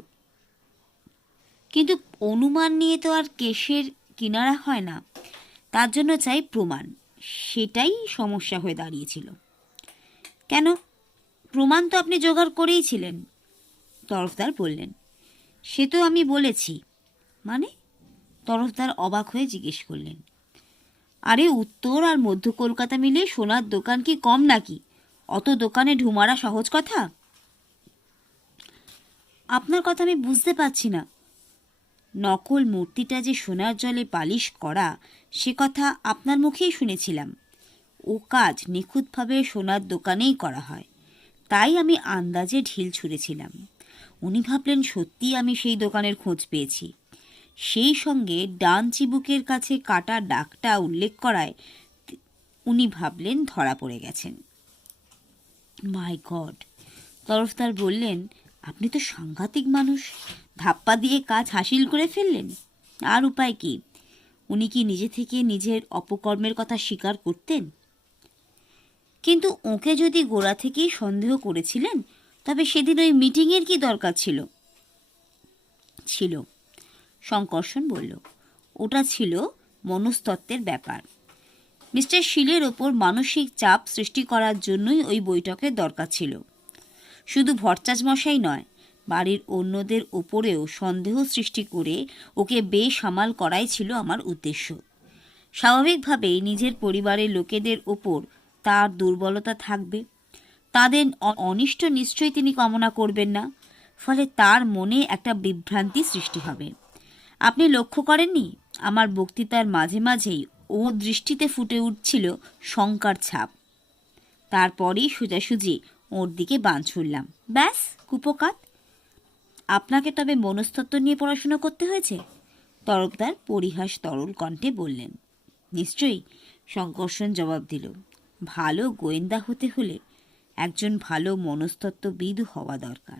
কিন্তু অনুমান নিয়ে তো আর কেসের কিনারা হয় না, তার জন্য চাই প্রমাণ। সেটাই সমস্যা হয়ে দাঁড়িয়েছিল। কেন? প্রমাণ তো আপনি জোগাড় করেইছিলেন, তরফদার বললেন। সে তো আমি বলেছি। মানে? তরফদার অবাক হয়ে জিজ্ঞেস করলেন। আরে, উত্তর আর মধ্য কলকাতা মিলে সোনার দোকান কি কম নাকি? অত দোকানে ঢুমারা সহজ কথা? আপনার কথা আমি বুঝতে পারছি না। নকল মূর্তিটা যে সোনার জলে পালিশ করা, সে কথা আপনার মুখেই শুনেছিলাম। ও কাজ নিখুঁতভাবে সোনার দোকানেই করা হয়, তাই আমি আন্দাজে ঢিল ছুঁড়েছিলাম। উনি ভাবলেন সত্যিই আমি সেই দোকানের খোঁজ পেয়েছি। সেই সঙ্গে ডান চিবুকের কাছে কাটা দাগটা উল্লেখ করায় উনি ভাবলেন ধরা পড়ে গেছেন। মাই গড! তরফদার বললেন, আপনি তো সাংঘাতিক মানুষ, ধাপ্পা দিয়ে কাজ হাসিল করে ফেললেন। আর উপায় কি? উনি কি নিজে থেকে নিজের অপকর্মের কথা স্বীকার করতেন? কিন্তু ওকে যদি গোড়া থেকেই সন্দেহ করেছিলেন, তবে সেদিন ওই মিটিংয়ের কি দরকার ছিল? ছিল, শঙ্কর্ষণ বলল। ওটা ছিল মনস্তত্ত্বের ব্যাপার। মিস্টার শীলের ওপর মানসিক চাপ সৃষ্টি করার জন্যই ওই বৈঠকের দরকার ছিল। শুধু ভট্টাচ মশাই নয়, বাড়ির অন্যদের ওপরেও সন্দেহ সৃষ্টি করে ওকে বেসামাল করাই ছিল আমার উদ্দেশ্য। স্বাভাবিকভাবেই নিজের পরিবারের লোকেদের ওপর তার দুর্বলতা থাকবে। তাদের অনিষ্ট নিশ্চয়ই তিনি কামনা করবেন না। ফলে তার মনে একটা বিভ্রান্তি সৃষ্টি হবে। আপনি লক্ষ্য করেননি, আমার বক্তৃতার মাঝে মাঝেই ও দৃষ্টিতে ফুটে উঠছিল শঙ্কার ছাপ। তারপরেই সোজাসুজি ওর দিকে বান ছুড়লাম। ব্যাস, কুপোকাত। আপনাকে তবে মনস্তত্ত্ব নিয়ে পড়াশোনা করতে হয়েছে? তরফদার পরিহাস তরল কণ্ঠে বললেন। নিশ্চয়ই, শঙ্কর্ষণ জবাব দিল। ভালো গোয়েন্দা হতে হলে একজন ভালো মনস্তত্ত্ববিদ হওয়া দরকার।